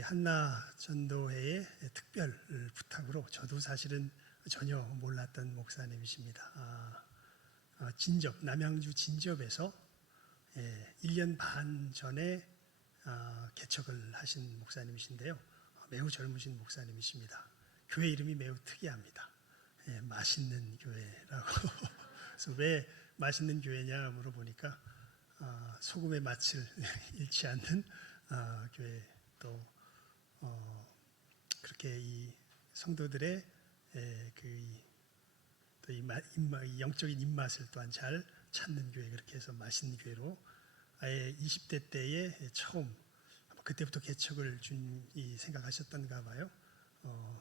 우리 한나 전도회의 특별 부탁으로 저도 사실은 전혀 몰랐던 목사님이십니다. 진접, 남양주 진접에서 1년 반 전에 개척을 하신 목사님이신데요. 매우 젊으신 목사님이십니다. 교회 이름이 매우 특이합니다. 맛있는 교회라고. 그래서 왜 맛있는 교회냐 물어보니까 소금의 맛을 잃지 않는 교회, 또 그렇게 이 성도들의 또 이 영적인 입맛을 또한 잘 찾는 교회, 그렇게 해서 맛있는 교회로 아예 20대 때에 처음, 그때부터 개척을 생각하셨던가 봐요.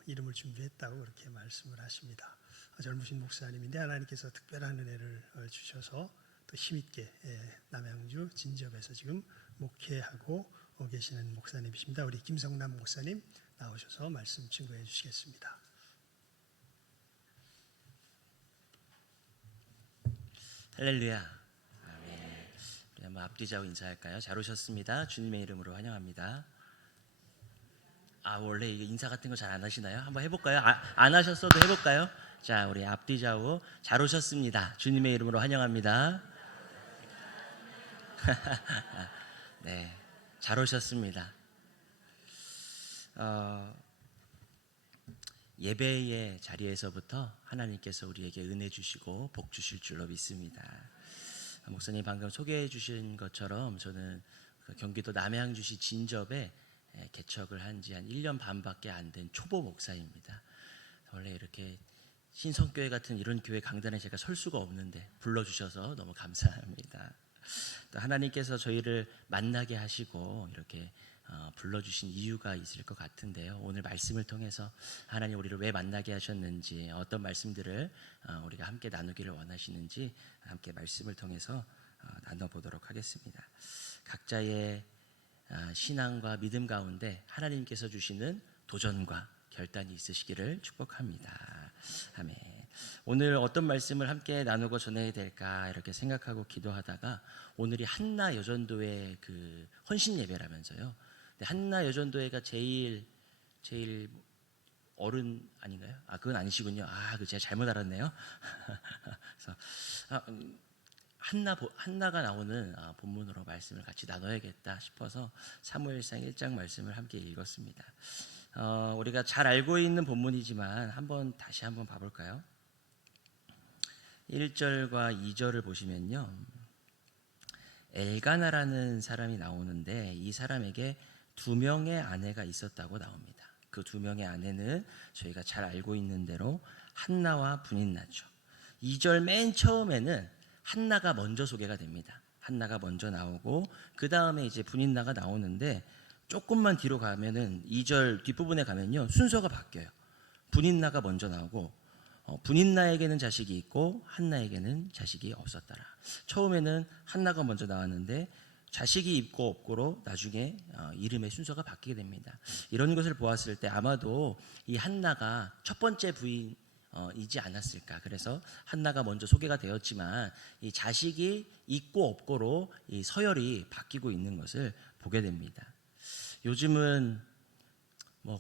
이름을 준비했다고 그렇게 말씀을 하십니다. 젊으신 목사님인데 하나님께서 특별한 은혜를 주셔서 또 힘있게 남양주 진접에서 지금 목회하고 계시는 목사님이십니다. 우리 김성남 목사님 나오셔서 말씀 증거해 주시겠습니다. 할렐루야. 아멘. 우리 한번 앞뒤자고 인사할까요? 잘 오셨습니다. 주님의 이름으로 환영합니다. 원래 인사 같은 거 잘 안 하시나요? 한번 해볼까요? 안 하셨어도 해볼까요? 자, 우리 앞뒤자고 잘 오셨습니다. 주님의 이름으로 환영합니다. 네, 잘 오셨습니다. 예배의 자리에서부터 하나님께서 우리에게 은혜 주시고 복 주실 줄로 믿습니다. 목사님 방금 소개해 주신 것처럼 저는 경기도 남양주시 진접에 개척을 한 지 한 1년 반밖에 안 된 초보 목사입니다. 원래 이렇게 신성교회 같은 이런 교회 강단에 제가 설 수가 없는데 불러주셔서 너무 감사합니다. 또 하나님께서 저희를 만나게 하시고 이렇게 불러주신 이유가 있을 것 같은데요. 오늘 말씀을 통해서 하나님 우리를 왜 만나게 하셨는지, 어떤 말씀들을 우리가 함께 나누기를 원하시는지 함께 말씀을 통해서 나눠보도록 하겠습니다. 각자의 신앙과 믿음 가운데 하나님께서 주시는 도전과 결단이 있으시기를 축복합니다. 아멘. 오늘 어떤 말씀을 함께 나누고 전해야 될까 이렇게 생각하고 기도하다가 오늘이 한나 여전도회 그 헌신 예배라면서요. 한나 여전도회가 제일 어른 아닌가요? 그건 아니시군요. 그 제가 잘못 알았네요. 그래서 한나가 나오는 본문으로 말씀을 같이 나눠야겠다 싶어서 사무엘상 1장 말씀을 함께 읽었습니다. 우리가 잘 알고 있는 본문이지만 다시 한번 봐볼까요? 1절과 2절을 보시면요, 엘가나라는 사람이 나오는데 이 사람에게 2명의 아내가 있었다고 나옵니다. 그 2명의 아내는 저희가 잘 알고 있는 대로 한나와 분인나죠. 2절 맨 처음에는 한나가 먼저 소개가 됩니다. 한나가 먼저 나오고 그 다음에 이제 분인나가 나오는데 조금만 뒤로 가면은 2절 뒷부분에 가면요 순서가 바뀌어요. 분인나가 먼저 나오고 분인나에게는 자식이 있고 한나에게는 자식이 없었더라. 처음에는 한나가 먼저 나왔는데 자식이 있고 없고로 나중에 이름의 순서가 바뀌게 됩니다. 이런 것을 보았을 때 아마도 이 한나가 첫 번째 부인이지 않았을까. 그래서 한나가 먼저 소개가 되었지만 이 자식이 있고 없고로 이 서열이 바뀌고 있는 것을 보게 됩니다. 요즘은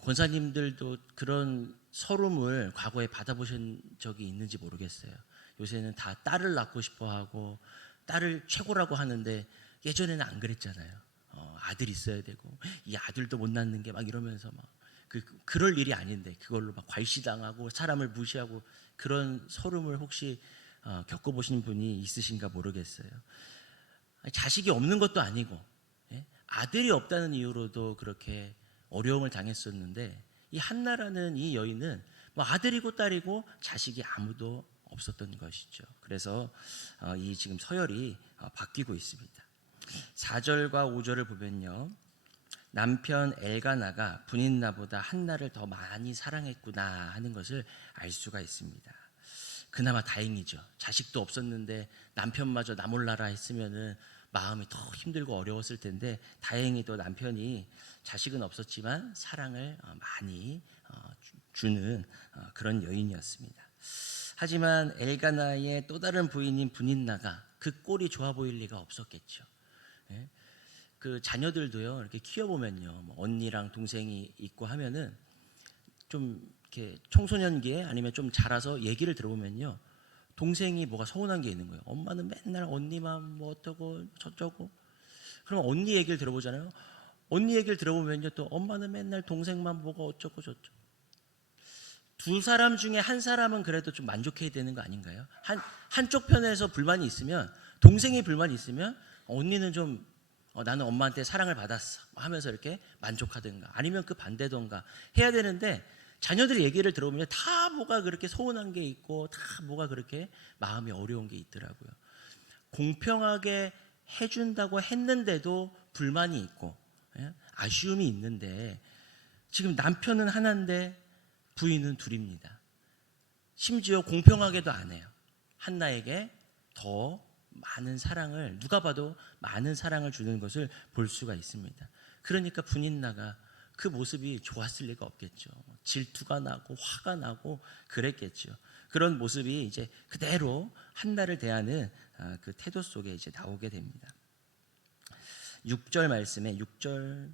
권사님들도 그런 서름을 과거에 받아보신 적이 있는지 모르겠어요. 요새는 다 딸을 낳고 싶어하고 딸을 최고라고 하는데 예전에는 안 그랬잖아요. 아들 있어야 되고 이 아들도 못 낳는 게 막 이러면서 그럴 일이 아닌데 그걸로 막 괄시당하고 사람을 무시하고 그런 서름을 혹시 겪어보신 분이 있으신가 모르겠어요. 자식이 없는 것도 아니고 아들이 없다는 이유로도 그렇게 어려움을 당했었는데 이 한나라는 이 여인은 아들이고 딸이고 자식이 아무도 없었던 것이죠. 그래서 이 지금 서열이 바뀌고 있습니다. 4절과 5절을 보면요, 남편 엘가나가 분인나보다 한나를 더 많이 사랑했구나 하는 것을 알 수가 있습니다. 그나마 다행이죠. 자식도 없었는데 남편마저 나 몰라라 했으면은 마음이 더 힘들고 어려웠을 텐데 다행히도 남편이 자식은 없었지만 사랑을 많이 주는 그런 여인이었습니다. 하지만 엘가나의 또 다른 부인인 분인나가 그 꼴이 좋아 보일 리가 없었겠죠. 그 자녀들도요 이렇게 키워보면요, 뭐 언니랑 동생이 있고 하면은 좀 이렇게 청소년기에 아니면 좀 자라서 얘기를 들어보면요, 동생이 뭐가 서운한 게 있는 거예요. 엄마는 맨날 언니만 뭐 어떠고 저쩌고. 그럼 언니 얘기를 들어보잖아요. 언니 얘기를 들어보면요, 또 엄마는 맨날 동생만 보고 어쩌고 저쩌고. 두 사람 중에 한 사람은 그래도 좀 만족해야 되는 거 아닌가요? 한쪽 편에서 불만이 있으면, 동생이 불만이 있으면 언니는 좀 나는 엄마한테 사랑을 받았어 하면서 이렇게 만족하든가, 아니면 그 반대던가 해야 되는데, 자녀들의 얘기를 들어보면 다 뭐가 그렇게 서운한 게 있고 다 뭐가 그렇게 마음이 어려운 게 있더라고요. 공평하게 해준다고 했는데도 불만이 있고, 예? 아쉬움이 있는데, 지금 남편은 하나인데 부인은 둘입니다. 심지어 공평하게도 안 해요. 한나에게 더 많은 사랑을, 누가 봐도 많은 사랑을 주는 것을 볼 수가 있습니다. 그러니까 분인나가 그 모습이 좋았을 리가 없겠죠. 질투가 나고 화가 나고 그랬겠죠. 그런 모습이 이제 그대로 한나를 대하는 그 태도 속에 이제 나오게 됩니다. 6절 말씀에 6절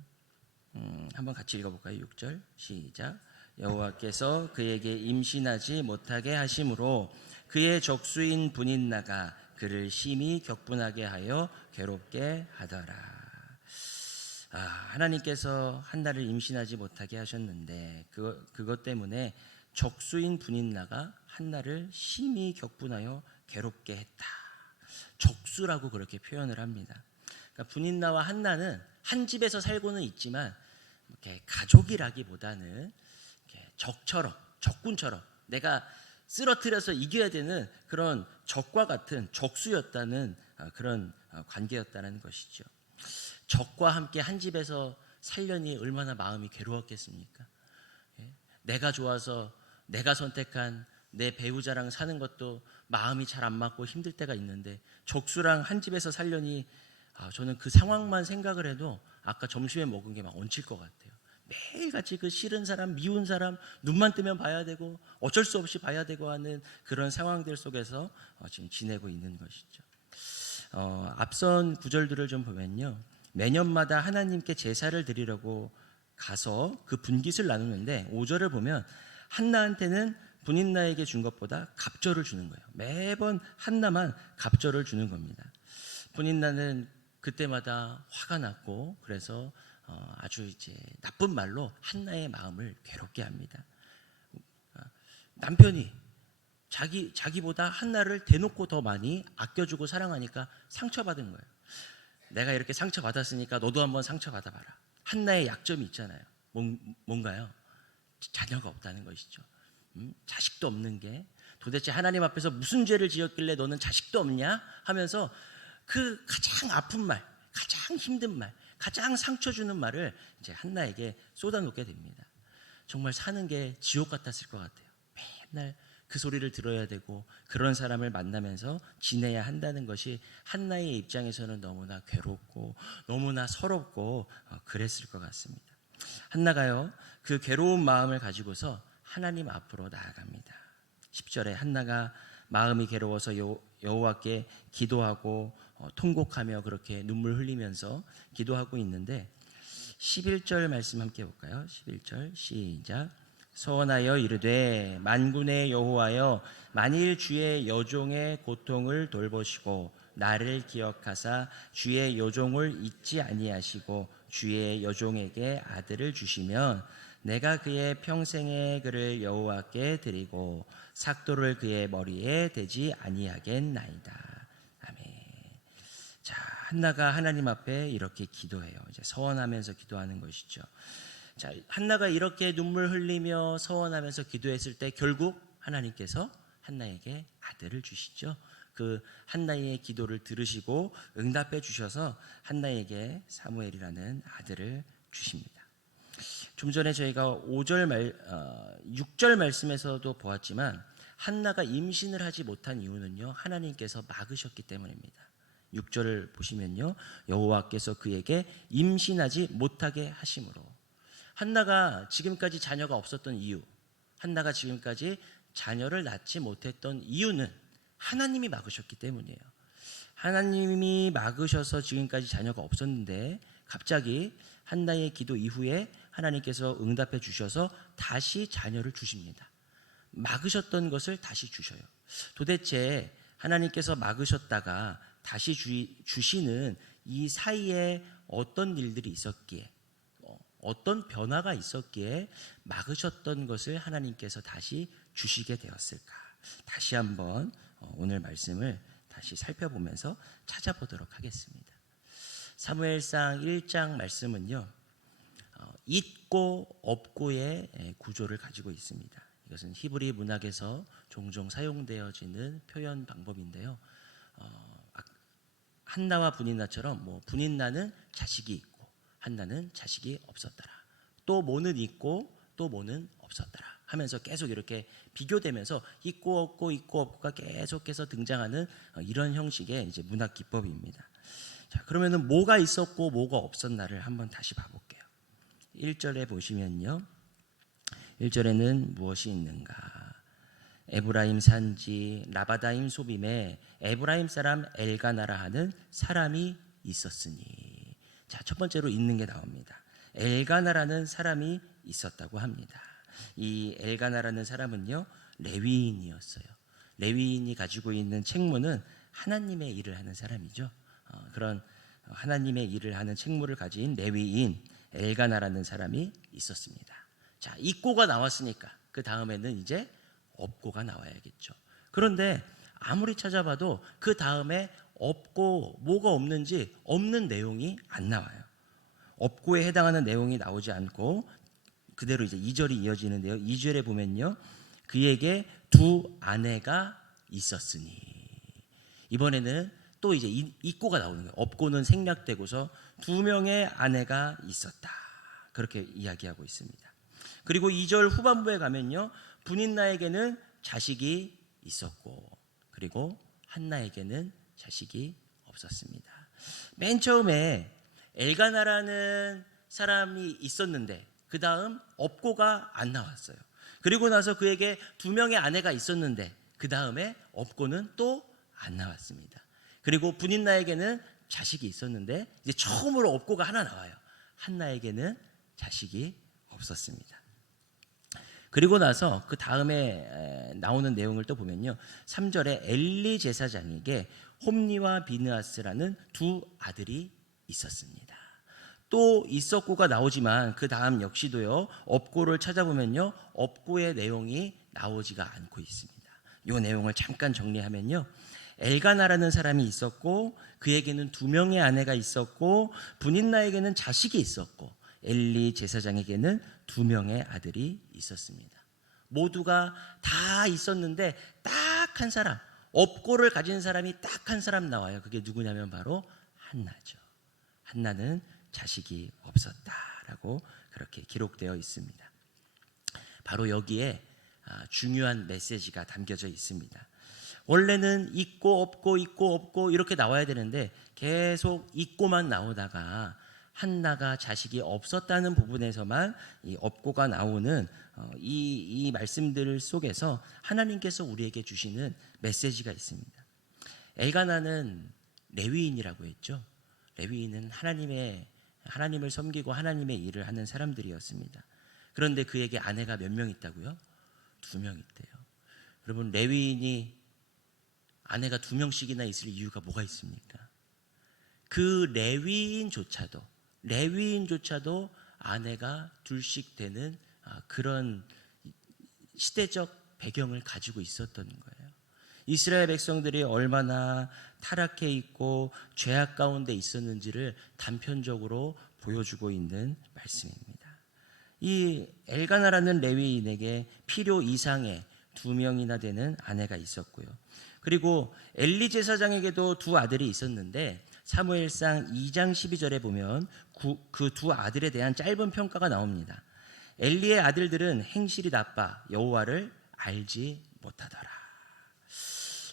한번 같이 읽어볼까요? 6절 시작. 여호와께서 그에게 임신하지 못하게 하심으로 그의 적수인 분인나가 그를 심히 격분하게 하여 괴롭게 하더라. 하나님께서 한나를 임신하지 못하게 하셨는데 그것 때문에 적수인 분인나가 한나를 심히 격분하여 괴롭게 했다. 적수라고 그렇게 표현을 합니다. 그러니까 분인나와 한나는 한 집에서 살고는 있지만 이렇게 가족이라기보다는 이렇게 적군처럼 내가 쓰러뜨려서 이겨야 되는 그런 적과 같은 적수였다는 그런 관계였다는 것이죠. 적과 함께 한 집에서 살려니 얼마나 마음이 괴로웠겠습니까? 내가 좋아서 내가 선택한 내 배우자랑 사는 것도 마음이 잘 안 맞고 힘들 때가 있는데, 적수랑 한 집에서 살려니 저는 그 상황만 생각을 해도 아까 점심에 먹은 게 막 얹힐 것 같아요. 매일같이 그 싫은 사람, 미운 사람 눈만 뜨면 봐야 되고 어쩔 수 없이 봐야 되고 하는 그런 상황들 속에서 지금 지내고 있는 것이죠. 앞선 구절들을 좀 보면요, 매년마다 하나님께 제사를 드리려고 가서 그 분깃을 나누는데 5절을 보면 한나한테는 분인나에게 준 것보다 갑절을 주는 거예요. 매번 한나만 갑절을 주는 겁니다. 분인나는 그때마다 화가 났고, 그래서 아주 이제 나쁜 말로 한나의 마음을 괴롭게 합니다. 남편이 자기보다 한나를 대놓고 더 많이 아껴주고 사랑하니까 상처받은 거예요. 내가 이렇게 상처받았으니까 너도 한번 상처받아봐라. 한나의 약점이 있잖아요. 뭔가요? 자녀가 없다는 것이죠. 자식도 없는 게 도대체 하나님 앞에서 무슨 죄를 지었길래 너는 자식도 없냐 하면서 그 가장 아픈 말, 가장 힘든 말, 가장 상처 주는 말을 이제 한나에게 쏟아놓게 됩니다. 정말 사는 게 지옥 같았을 것 같아요. 맨날 그 소리를 들어야 되고 그런 사람을 만나면서 지내야 한다는 것이 한나의 입장에서는 너무나 괴롭고 너무나 서럽고 그랬을 것 같습니다. 한나가요, 그 괴로운 마음을 가지고서 하나님 앞으로 나아갑니다. 10절에 한나가 마음이 괴로워서 여호와께 기도하고 통곡하며 그렇게 눈물 흘리면서 기도하고 있는데, 11절 말씀 함께 볼까요? 11절 시작. 서원하여 이르되 만군의 여호와여, 만일 주의 여종의 고통을 돌보시고 나를 기억하사 주의 여종을 잊지 아니하시고 주의 여종에게 아들을 주시면 내가 그의 평생의 그를 여호와께 드리고 삭도를 그의 머리에 대지 아니하겠나이다. 아멘. 자, 한나가 하나님 앞에 이렇게 기도해요. 이제 서원하면서 기도하는 것이죠. 자, 한나가 이렇게 눈물 흘리며 서원하면서 기도했을 때 결국 하나님께서 한나에게 아들을 주시죠. 그 한나의 기도를 들으시고 응답해 주셔서 한나에게 사무엘이라는 아들을 주십니다. 좀 전에 저희가 6절 말씀에서도 보았지만 한나가 임신을 하지 못한 이유는요, 하나님께서 막으셨기 때문입니다. 6절을 보시면요, 여호와께서 그에게 임신하지 못하게 하심으로. 한나가 지금까지 자녀가 없었던 이유, 한나가 지금까지 자녀를 낳지 못했던 이유는 하나님이 막으셨기 때문이에요. 하나님이 막으셔서 지금까지 자녀가 없었는데 갑자기 한나의 기도 이후에 하나님께서 응답해 주셔서 다시 자녀를 주십니다. 막으셨던 것을 다시 주셔요. 도대체 하나님께서 막으셨다가 다시 주시는 이 사이에 어떤 일들이 있었기에, 어떤 변화가 있었기에 막으셨던 것을 하나님께서 다시 주시게 되었을까? 다시 한번 오늘 말씀을 다시 살펴보면서 찾아보도록 하겠습니다. 사무엘상 1장 말씀은요, 있고 없고의 구조를 가지고 있습니다. 이것은 히브리 문학에서 종종 사용되어지는 표현 방법인데요. 한나와 분인나처럼 분인나는 자식이 있고 한나는 자식이 없었더라. 또 모는 있고 또 모는 없었더라 하면서 계속 이렇게 비교되면서 있고 없고가 계속해서 등장하는 이런 형식의 이제 문학 기법입니다. 자, 그러면은 뭐가 있었고 뭐가 없었나를 한번 다시 봐볼게요. 1절에 보시면요. 1절에는 무엇이 있는가? 에브라임 산지 라바다임 소빔에 에브라임 사람 엘가나라 하는 사람이 있었으니. 자, 첫 번째로 있는 게 나옵니다. 엘가나라는 사람이 있었다고 합니다. 이 엘가나라는 사람은요, 레위인이었어요. 레위인이 가지고 있는 책무는 하나님의 일을 하는 사람이죠. 그런 하나님의 일을 하는 책무를 가진 레위인 엘가나라는 사람이 있었습니다. 자, 있고가 나왔으니까 그 다음에는 이제 없고가 나와야겠죠. 그런데 아무리 찾아봐도 그 다음에 없고 뭐가 없는지 없는 내용이 안 나와요. 없고에 해당하는 내용이 나오지 않고 그대로 이제 2절이 이어지는데요. 2절에 보면요, 그에게 두 아내가 있었으니. 이번에는 또 이제 있고가 나오는 거예요. 없고는 생략되고서 두 명의 아내가 있었다. 그렇게 이야기하고 있습니다. 그리고 2절 후반부에 가면요, 분인나에게는 자식이 있었고 그리고 한나에게는 자식이 없었습니다. 맨 처음에 엘가나라는 사람이 있었는데 그 다음 없고가 안 나왔어요. 그리고 나서 그에게 두 명의 아내가 있었는데 그 다음에 없고는 또 안 나왔습니다. 그리고 분인나에게는 자식이 있었는데 이제 처음으로 없고가 하나 나와요. 한나에게는 자식이 없었습니다. 그리고 나서 그 다음에 나오는 내용을 또 보면요, 3절에 엘리 제사장에게 홈니와 비느하스라는 두 아들이 있었습니다. 또 있었고가 나오지만 그 다음 역시도요, 없고를 찾아보면요, 없고의 내용이 나오지가 않고 있습니다. 이 내용을 잠깐 정리하면요, 엘가나라는 사람이 있었고 그에게는 두 명의 아내가 있었고 분인나에게는 자식이 있었고 엘리 제사장에게는 두 명의 아들이 있었습니다. 모두가 다 있었는데 딱 한 사람, 없고를 가진 사람이 딱 한 사람 나와요. 그게 누구냐면 바로 한나죠. 한나는 자식이 없었다라고 그렇게 기록되어 있습니다. 바로 여기에 중요한 메시지가 담겨져 있습니다. 원래는 있고 없고 이렇게 나와야 되는데 계속 있고만 나오다가 한나가 자식이 없었다는 부분에서만 이 없고가 나오는 이 말씀들 속에서 하나님께서 우리에게 주시는 메시지가 있습니다. 엘가나는 레위인이라고 했죠. 레위인은 하나님을 섬기고 하나님의 일을 하는 사람들이었습니다. 그런데 그에게 아내가 몇 명 있다고요? 2명 있대요. 여러분, 레위인이 아내가 2명씩이나 있을 이유가 뭐가 있습니까? 그 레위인조차도 아내가 둘씩 되는 그런 시대적 배경을 가지고 있었던 거예요. 이스라엘 백성들이 얼마나 타락해 있고 죄악 가운데 있었는지를 단편적으로 보여주고 있는 말씀입니다. 이 엘가나라는 레위인에게 필요 이상의 2명이나 되는 아내가 있었고요. 그리고 엘리 제사장에게도 두 아들이 있었는데 사무엘상 2장 12절에 보면 그 두 아들에 대한 짧은 평가가 나옵니다. 엘리의 아들들은 행실이 나빠 여호와를 알지 못하더라.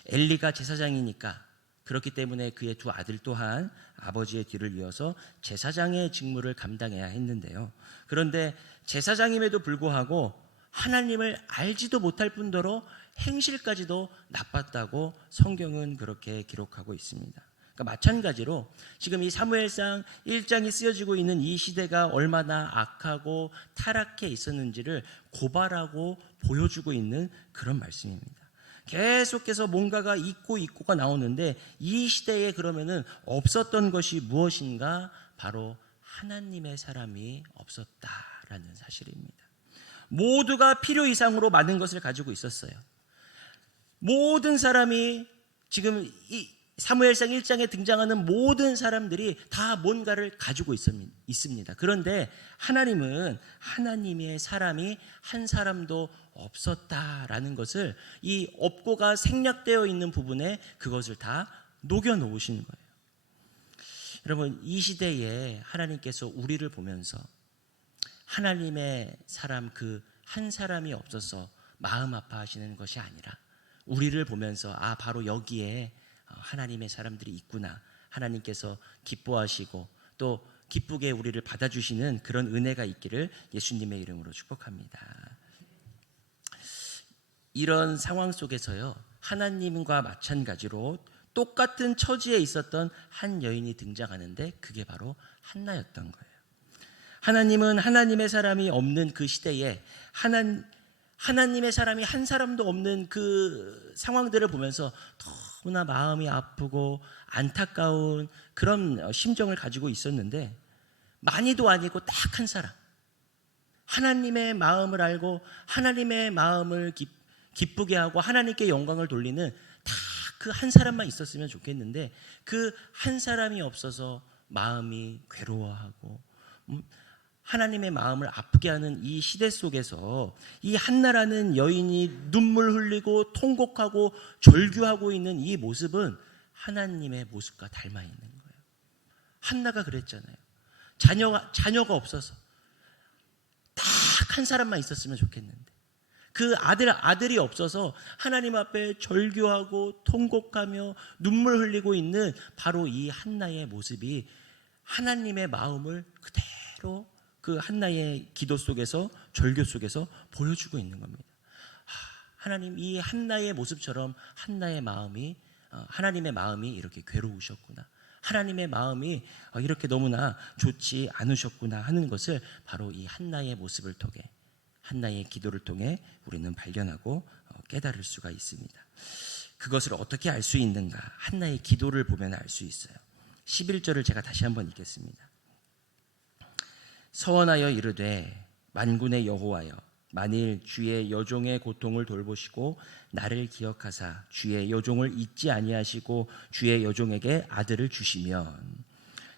엘리가 제사장이니까 그렇기 때문에 그의 두 아들 또한 아버지의 뒤를 이어서 제사장의 직무를 감당해야 했는데요. 그런데 제사장임에도 불구하고 하나님을 알지도 못할 뿐더러 행실까지도 나빴다고 성경은 그렇게 기록하고 있습니다. 그러니까 마찬가지로 지금 이 사무엘상 1장이 쓰여지고 있는 이 시대가 얼마나 악하고 타락해 있었는지를 고발하고 보여주고 있는 그런 말씀입니다. 계속해서 뭔가가 있고가 나오는데 이 시대에 그러면은 없었던 것이 무엇인가? 바로 하나님의 사람이 없었다라는 사실입니다. 모두가 필요 이상으로 많은 것을 가지고 있었어요. 모든 사람이 지금 이 사무엘상 1장에 등장하는 모든 사람들이 다 뭔가를 가지고 있습니다. 그런데 하나님은 하나님의 사람이 한 사람도 없었다라는 것을 이 없고가 생략되어 있는 부분에 그것을 다 녹여 놓으신 거예요. 여러분, 이 시대에 하나님께서 우리를 보면서 하나님의 사람 그 한 사람이 없어서 마음 아파하시는 것이 아니라 우리를 보면서 바로 여기에 하나님의 사람들이 있구나. 하나님께서 기뻐하시고 또 기쁘게 우리를 받아주시는 그런 은혜가 있기를 예수님의 이름으로 축복합니다. 이런 상황 속에서요, 하나님과 마찬가지로 똑같은 처지에 있었던 한 여인이 등장하는데 그게 바로 한나였던 거예요. 하나님은 하나님의 사람이 없는 그 시대에 하나님의 사람이 한 사람도 없는 그 상황들을 보면서 너무나 마음이 아프고 안타까운 그런 심정을 가지고 있었는데, 많이도 아니고 딱 한 사람, 하나님의 마음을 알고 하나님의 마음을 기쁘게 하고 하나님께 영광을 돌리는 딱 그 한 사람만 있었으면 좋겠는데 그 한 사람이 없어서 마음이 괴로워하고 하나님의 마음을 아프게 하는 이 시대 속에서 이 한나라는 여인이 눈물 흘리고 통곡하고 절규하고 있는 이 모습은 하나님의 모습과 닮아 있는 거예요. 한나가 그랬잖아요. 자녀가 없어서 딱 한 사람만 있었으면 좋겠는데 그 아들이 없어서 하나님 앞에 절규하고 통곡하며 눈물 흘리고 있는 바로 이 한나의 모습이 하나님의 마음을 그대로 그 한나의 기도 속에서 절규 속에서 보여주고 있는 겁니다. 하나님, 이 한나의 모습처럼 하나님의 마음이 이렇게 괴로우셨구나. 하나님의 마음이 이렇게 너무나 좋지 않으셨구나 하는 것을 바로 이 한나의 모습을 통해, 한나의 기도를 통해 우리는 발견하고 깨달을 수가 있습니다. 그것을 어떻게 알 수 있는가? 한나의 기도를 보면 알 수 있어요. 11절을 제가 다시 한번 읽겠습니다. 서원하여 이르되 만군의 여호와여, 만일 주의 여종의 고통을 돌보시고 나를 기억하사 주의 여종을 잊지 아니하시고 주의 여종에게 아들을 주시면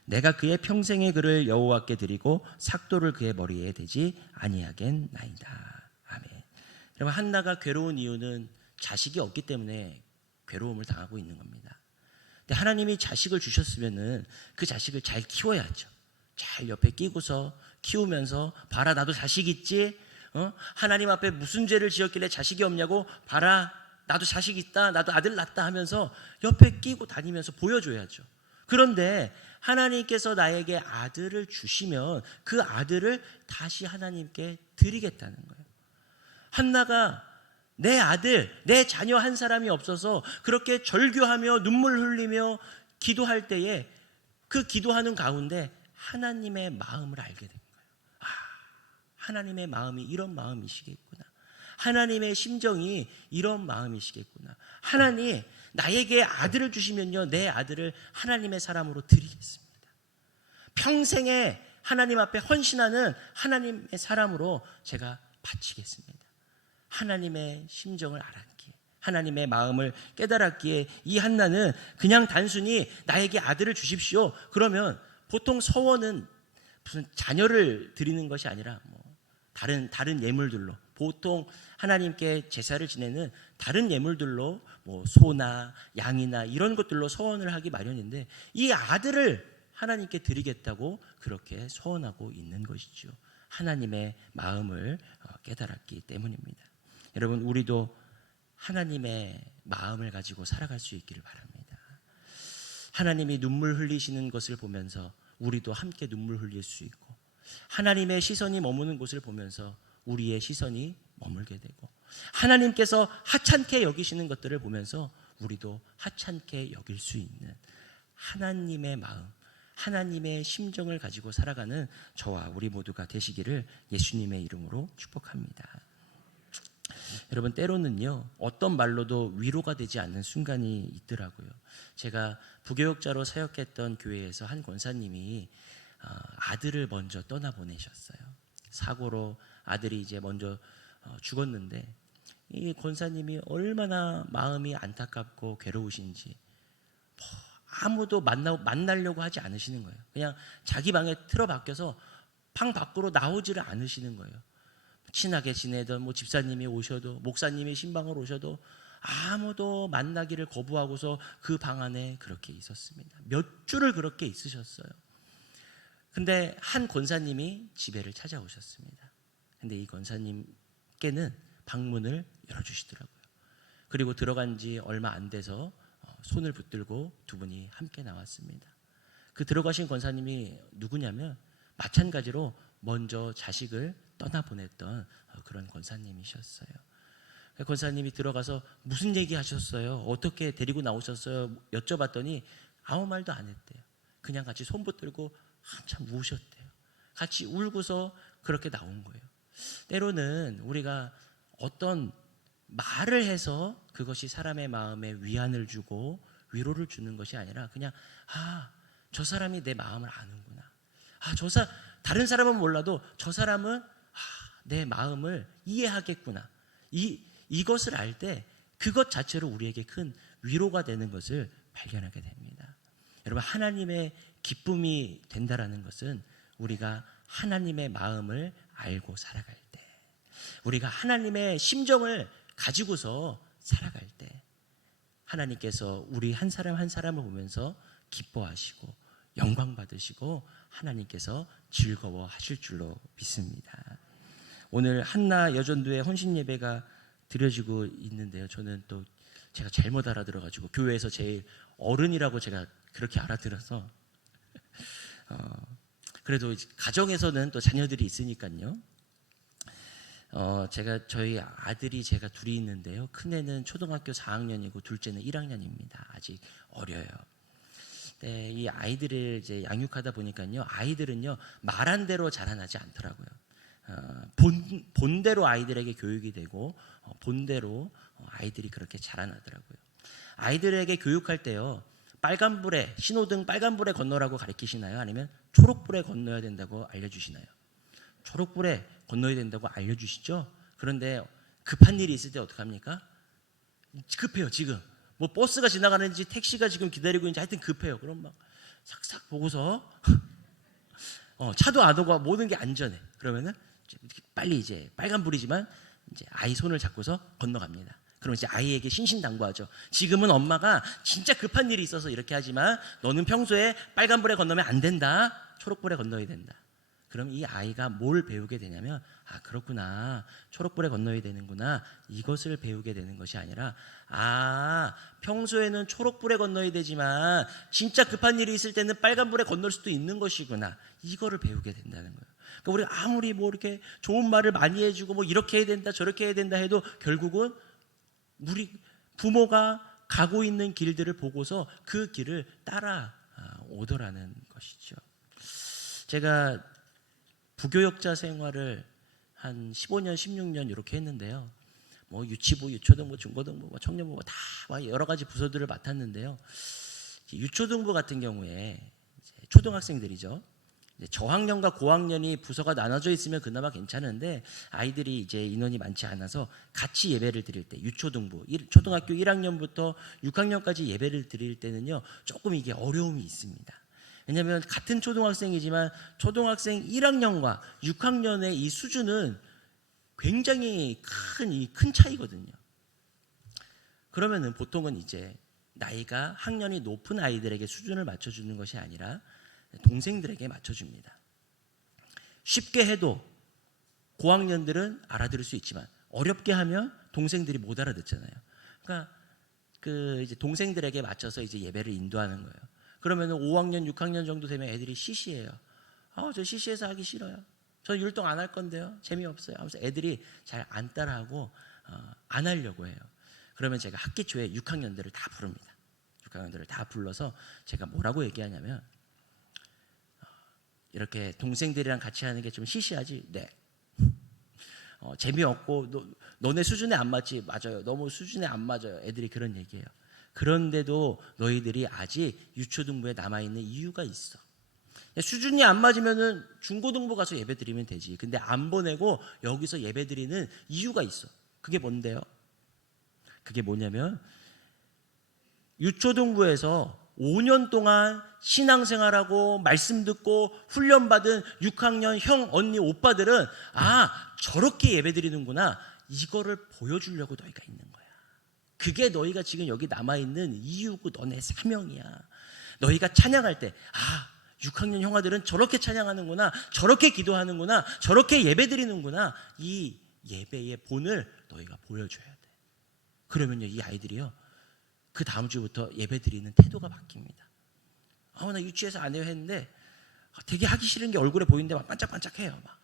내가 그의 평생의 그를 여호와께 드리고 삭도를 그의 머리에 대지 아니하겠나이다. 아멘. 여러분, 한나가 괴로운 이유는 자식이 없기 때문에 괴로움을 당하고 있는 겁니다. 근데 하나님이 자식을 주셨으면은 그 자식을 잘 키워야죠. 잘 옆에 끼고서 키우면서 봐라, 나도 자식 있지? 하나님 앞에 무슨 죄를 지었길래 자식이 없냐고, 봐라, 나도 자식 있다, 나도 아들 낳았다 하면서 옆에 끼고 다니면서 보여줘야죠. 그런데 하나님께서 나에게 아들을 주시면 그 아들을 다시 하나님께 드리겠다는 거예요. 한나가 내 아들, 내 자녀 한 사람이 없어서 그렇게 절규하며 눈물 흘리며 기도할 때에 그 기도하는 가운데 하나님의 마음을 알게 된 거예요. 하나님의 마음이 이런 마음이시겠구나. 하나님의 심정이 이런 마음이시겠구나. 하나님, 나에게 아들을 주시면요, 내 아들을 하나님의 사람으로 드리겠습니다. 평생에 하나님 앞에 헌신하는 하나님의 사람으로 제가 바치겠습니다. 하나님의 심정을 알았기에, 하나님의 마음을 깨달았기에 이 한나는 그냥 단순히 나에게 아들을 주십시오, 그러면 보통 서원은 무슨 자녀를 드리는 것이 아니라 다른 예물들로, 보통 하나님께 제사를 지내는 다른 예물들로 소나 양이나 이런 것들로 서원을 하기 마련인데 이 아들을 하나님께 드리겠다고 그렇게 서원하고 있는 것이죠. 하나님의 마음을 깨달았기 때문입니다. 여러분, 우리도 하나님의 마음을 가지고 살아갈 수 있기를 바랍니다. 하나님이 눈물 흘리시는 것을 보면서 우리도 함께 눈물 흘릴 수 있고, 하나님의 시선이 머무는 곳을 보면서 우리의 시선이 머물게 되고, 하나님께서 하찮게 여기시는 것들을 보면서 우리도 하찮게 여길 수 있는 하나님의 마음, 하나님의 심정을 가지고 살아가는 저와 우리 모두가 되시기를 예수님의 이름으로 축복합니다. 여러분, 때로는요 어떤 말로도 위로가 되지 않는 순간이 있더라고요. 제가 부교육자로 사역했던 교회에서 한 권사님이 아들을 먼저 떠나보내셨어요. 사고로 아들이 이제 먼저 죽었는데, 이 권사님이 얼마나 마음이 안타깝고 괴로우신지 아무도 만나려고 하지 않으시는 거예요. 그냥 자기 방에 틀어박혀서 방 밖으로 나오지를 않으시는 거예요. 친하게 지내던 집사님이 오셔도, 목사님이 신방을 오셔도 아무도 만나기를 거부하고서 그 방 안에 그렇게 있었습니다. 몇 주를 그렇게 있으셨어요. 근데 한 권사님이 집에를 찾아오셨습니다. 근데 이 권사님께는 방문을 열어주시더라고요. 그리고 들어간 지 얼마 안 돼서 손을 붙들고 두 분이 함께 나왔습니다. 그 들어가신 권사님이 누구냐면 마찬가지로 먼저 자식을 떠나보냈던 그런 권사님이셨어요. 권사님이 들어가서 무슨 얘기 하셨어요? 어떻게 데리고 나오셨어요? 여쭤봤더니 아무 말도 안 했대요. 그냥 같이 손 붙들고 한참 우셨대요. 같이 울고서 그렇게 나온 거예요. 때로는 우리가 어떤 말을 해서 그것이 사람의 마음에 위안을 주고 위로를 주는 것이 아니라 그냥 저 사람이 내 마음을 아는구나. 다른 사람은 몰라도 저 사람은 내 마음을 이해하겠구나. 이것을 알 때 그것 자체로 우리에게 큰 위로가 되는 것을 발견하게 됩니다. 여러분, 하나님의 기쁨이 된다라는 것은 우리가 하나님의 마음을 알고 살아갈 때, 우리가 하나님의 심정을 가지고서 살아갈 때 하나님께서 우리 한 사람 한 사람을 보면서 기뻐하시고 영광 받으시고 하나님께서 즐거워하실 줄로 믿습니다. 오늘 한나 여전도의 헌신 예배가 드려지고 있는데요. 저는 또 제가 잘못 알아들어가지고 교회에서 제일 어른이라고 제가 그렇게 알아들어서 그래도 가정에서는 또 자녀들이 있으니까요. 저희 아들이 제가 둘이 있는데요. 큰애는 초등학교 4학년이고 둘째는 1학년입니다. 아직 어려요. 네, 이 아이들을 이제 양육하다 보니까요, 아이들은요 말한 대로 자라나지 않더라고요. 본대로 아이들에게 교육이 되고 본대로 아이들이 그렇게 자라나더라고요. 아이들에게 교육할 때요, 빨간불에, 신호등 빨간불에 건너라고 가르치시나요? 아니면 초록불에 건너야 된다고 알려주시나요? 초록불에 건너야 된다고 알려주시죠. 그런데 급한 일이 있을 때 어떡합니까? 급해요. 지금 버스가 지나가는지 택시가 지금 기다리고 있는지 하여튼 급해요. 그럼 막 싹싹 보고서 차도 안 오고 모든 게 안전해. 그러면은 빨리 이제 빨간불이지만 이제 아이 손을 잡고서 건너갑니다. 그럼 이제 아이에게 신신당부하죠. 지금은 엄마가 진짜 급한 일이 있어서 이렇게 하지만 너는 평소에 빨간불에 건너면 안 된다. 초록불에 건너야 된다. 그럼 이 아이가 뭘 배우게 되냐면 그렇구나. 초록불에 건너야 되는구나. 이것을 배우게 되는 것이 아니라 평소에는 초록불에 건너야 되지만 진짜 급한 일이 있을 때는 빨간불에 건널 수도 있는 것이구나. 이거를 배우게 된다는 거예요. 그러니까 우리가 아무리 이렇게 좋은 말을 많이 해주고 이렇게 해야 된다 저렇게 해야 된다 해도 결국은 우리 부모가 가고 있는 길들을 보고서 그 길을 따라 오더라는 것이죠. 제가 부교역자 생활을 한 15년, 16년 이렇게 했는데요. 유치부, 유초등부, 중고등부, 청년부 다 여러 가지 부서들을 맡았는데요. 유초등부 같은 경우에 초등학생들이죠. 저학년과 고학년이 부서가 나눠져 있으면 그나마 괜찮은데 아이들이 이제 인원이 많지 않아서 같이 예배를 드릴 때 유초등부, 초등학교 1학년부터 6학년까지 예배를 드릴 때는요 조금 이게 어려움이 있습니다. 왜냐하면 같은 초등학생이지만 초등학생 1학년과 6학년의 이 수준은 굉장히 큰 차이거든요. 그러면은 보통은 이제 나이가 학년이 높은 아이들에게 수준을 맞춰주는 것이 아니라 동생들에게 맞춰줍니다. 쉽게 해도 고학년들은 알아들을 수 있지만 어렵게 하면 동생들이 못 알아듣잖아요. 그러니까 이제 동생들에게 맞춰서 이제 예배를 인도하는 거예요. 그러면 5학년, 6학년 정도 되면 애들이 시시해요. 저 시시해서 하기 싫어요. 저 율동 안 할 건데요. 재미없어요. 하면서 애들이 잘 안 따라하고 안 하려고 해요. 그러면 제가 학기 초에 6학년들을 다 부릅니다. 6학년들을 다 불러서 제가 뭐라고 얘기하냐면 이렇게 동생들이랑 같이 하는 게 좀 시시하지? 네. 재미없고 너네 수준에 안 맞지? 맞아요. 너무 수준에 안 맞아요. 애들이 그런 얘기해요. 그런데도 너희들이 아직 유초등부에 남아있는 이유가 있어. 수준이 안 맞으면은 중고등부 가서 예배 드리면 되지. 근데 안 보내고 여기서 예배 드리는 이유가 있어. 그게 뭔데요? 그게 뭐냐면 유초등부에서 5년 동안 신앙생활하고 말씀 듣고 훈련받은 6학년 형, 언니, 오빠들은 저렇게 예배드리는구나 이거를 보여주려고 너희가 있는 거야. 그게 너희가 지금 여기 남아있는 이유고 너네 사명이야. 너희가 찬양할 때 6학년 형아들은 저렇게 찬양하는구나, 저렇게 기도하는구나, 저렇게 예배드리는구나, 이 예배의 본을 너희가 보여줘야 돼. 그러면요 이 아이들이요 그 다음 주부터 예배 드리는 태도가 바뀝니다. 나 유치해서 안 해요 했는데 되게 하기 싫은 게 얼굴에 보이는데 막 반짝반짝해요. 막.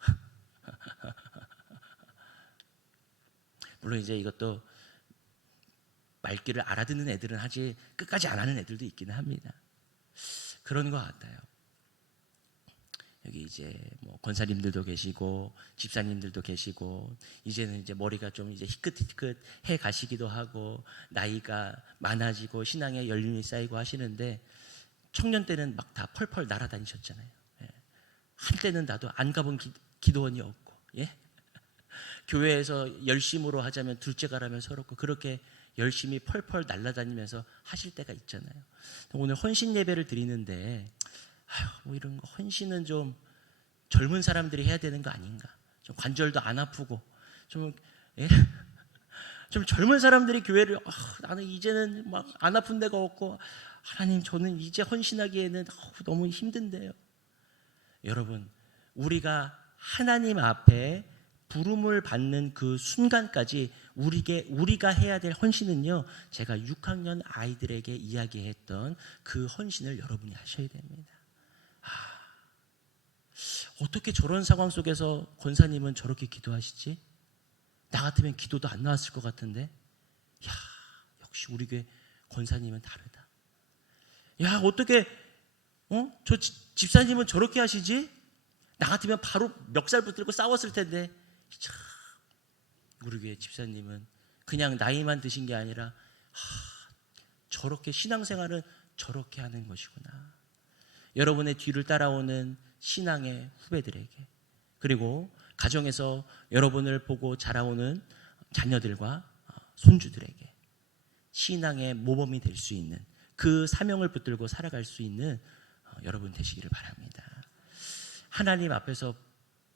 물론 이제 이것도 말귀를 알아듣는 애들은 하지 끝까지 안 하는 애들도 있기는 합니다. 그런 것 같아요. 여기 이제 뭐 권사님들도 계시고 집사님들도 계시고 이제는 이제 머리가 좀 이제 희끗희끗 해 가시기도 하고 나이가 많아지고 신앙에 연륜이 쌓이고 하시는데 청년 때는 막 다 펄펄 날아다니셨잖아요. 예. 한때는 나도 안 가본 기도원이 없고 교회에서 열심으로 하자면 둘째가라면 서럽고 그렇게 열심히 펄펄 날아다니면서 하실 때가 있잖아요. 오늘 헌신 예배를 드리는데 뭐 이런 거 헌신은 좀 젊은 사람들이 해야 되는 거 아닌가? 좀 관절도 안 아프고 좀 젊은 사람들이 교회를 나는 이제는 막 안 아픈 데가 없고 하나님 저는 이제 헌신하기에는 너무 힘든데요. 여러분 우리가 하나님 앞에 부름을 받는 그 순간까지 우리가 해야 될 헌신은요 제가 6학년 아이들에게 이야기했던 그 헌신을 여러분이 하셔야 됩니다. 어떻게 저런 상황 속에서 권사님은 저렇게 기도하시지? 나 같으면 기도도 안 나왔을 것 같은데 역시 우리 교회 권사님은 다르다. 어떻게 저 집사님은 저렇게 하시지? 나 같으면 바로 멱살 붙들고 싸웠을 텐데 참 우리 교회 집사님은 그냥 나이만 드신 게 아니라 저렇게 신앙생활은 저렇게 하는 것이구나. 여러분의 뒤를 따라오는 신앙의 후배들에게 그리고 가정에서 여러분을 보고 자라오는 자녀들과 손주들에게 신앙의 모범이 될 수 있는 그 사명을 붙들고 살아갈 수 있는 여러분 되시기를 바랍니다. 하나님 앞에서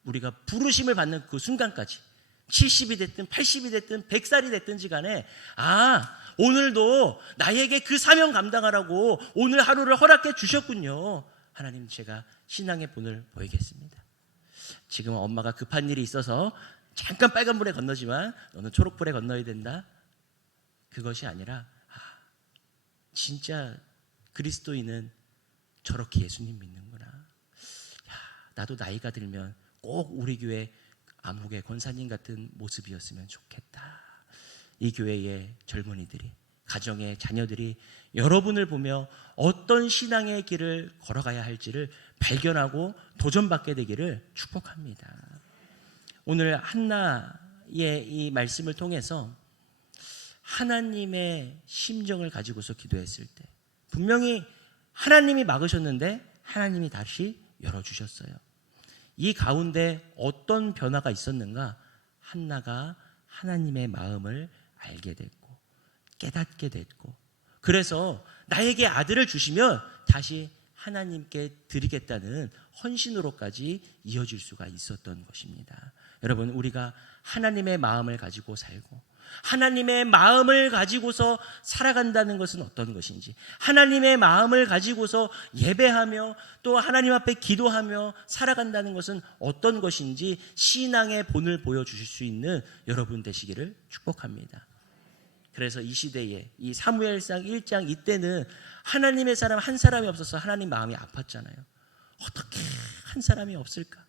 우리가 부르심을 받는 그 순간까지 70이 됐든 80이 됐든 100살이 됐든지 간에 오늘도 나에게 그 사명 감당하라고 오늘 하루를 허락해 주셨군요. 하나님 제가 신앙의 본을 보이겠습니다. 지금 엄마가 급한 일이 있어서 잠깐 빨간불에 건너지만 너는 초록불에 건너야 된다. 그것이 아니라 진짜 그리스도인은 저렇게 예수님 믿는구나. 나도 나이가 들면 꼭 우리 교회 암흑의 권사님 같은 모습이었으면 좋겠다. 이 교회의 젊은이들이 가정의 자녀들이 여러분을 보며 어떤 신앙의 길을 걸어가야 할지를 발견하고 도전받게 되기를 축복합니다. 오늘 한나의 이 말씀을 통해서 하나님의 심정을 가지고서 기도했을 때 분명히 하나님이 막으셨는데 하나님이 다시 열어주셨어요. 이 가운데 어떤 변화가 있었는가? 한나가 하나님의 마음을 알게 됐고 깨닫게 됐고 그래서 나에게 아들을 주시면 다시 하나님께 드리겠다는 헌신으로까지 이어질 수가 있었던 것입니다. 여러분 우리가 하나님의 마음을 가지고 살고 하나님의 마음을 가지고서 살아간다는 것은 어떤 것인지 하나님의 마음을 가지고서 예배하며 또 하나님 앞에 기도하며 살아간다는 것은 어떤 것인지 신앙의 본을 보여주실 수 있는 여러분 되시기를 축복합니다. 그래서 이 시대에 이 사무엘상 1장 이때는 하나님의 사람 한 사람이 없어서 하나님 마음이 아팠잖아요. 어떻게 한 사람이 없을까?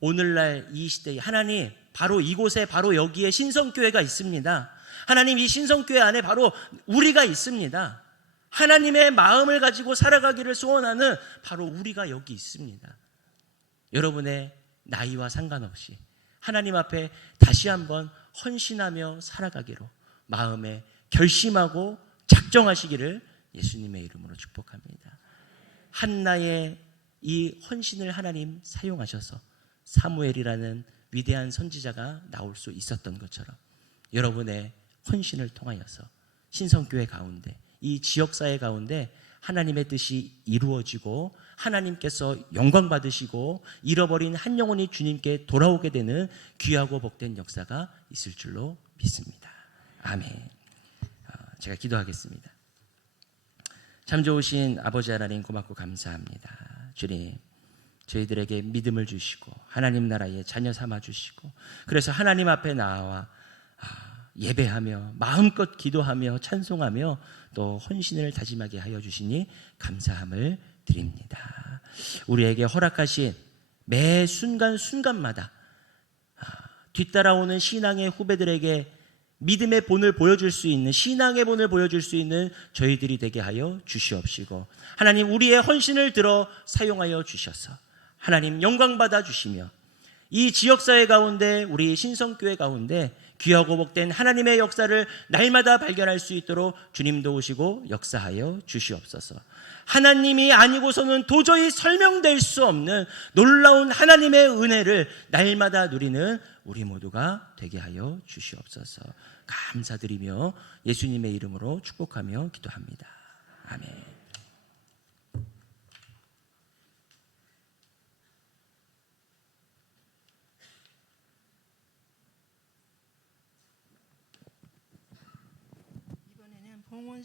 오늘날 이 시대에 하나님 바로 이곳에 바로 여기에 신성교회가 있습니다. 하나님 이 신성교회 안에 바로 우리가 있습니다. 하나님의 마음을 가지고 살아가기를 소원하는 바로 우리가 여기 있습니다. 여러분의 나이와 상관없이 하나님 앞에 다시 한번 헌신하며 살아가기로 마음에 결심하고 작정하시기를 예수님의 이름으로 축복합니다. 한나의 이 헌신을 하나님 사용하셔서 사무엘이라는 위대한 선지자가 나올 수 있었던 것처럼 여러분의 헌신을 통하여서 신성교회 가운데 이 지역사회 가운데 하나님의 뜻이 이루어지고 하나님께서 영광 받으시고 잃어버린 한 영혼이 주님께 돌아오게 되는 귀하고 복된 역사가 있을 줄로 믿습니다. 아멘. 제가 기도하겠습니다. 참 좋으신 아버지 하나님 고맙고 감사합니다. 주님, 저희들에게 믿음을 주시고 하나님 나라의 자녀 삼아 주시고 그래서 하나님 앞에 나와 예배하며 마음껏 기도하며 찬송하며 또 헌신을 다짐하게 하여 주시니 감사함을 드립니다. 우리에게 허락하신 매 순간순간마다 뒤따라오는 신앙의 후배들에게 믿음의 본을 보여줄 수 있는 신앙의 본을 보여줄 수 있는 저희들이 되게 하여 주시옵시고 하나님 우리의 헌신을 들어 사용하여 주셔서 하나님 영광 받아 주시며 이 지역사회 가운데 우리 신성교회 가운데 귀하고 복된 하나님의 역사를 날마다 발견할 수 있도록 주님 도우시고 역사하여 주시옵소서. 하나님이 아니고서는 도저히 설명될 수 없는 놀라운 하나님의 은혜를 날마다 누리는 우리 모두가 되게 하여 주시옵소서. 감사드리며 예수님의 이름으로 축복하며 기도합니다. 아멘. 이번에는 봉원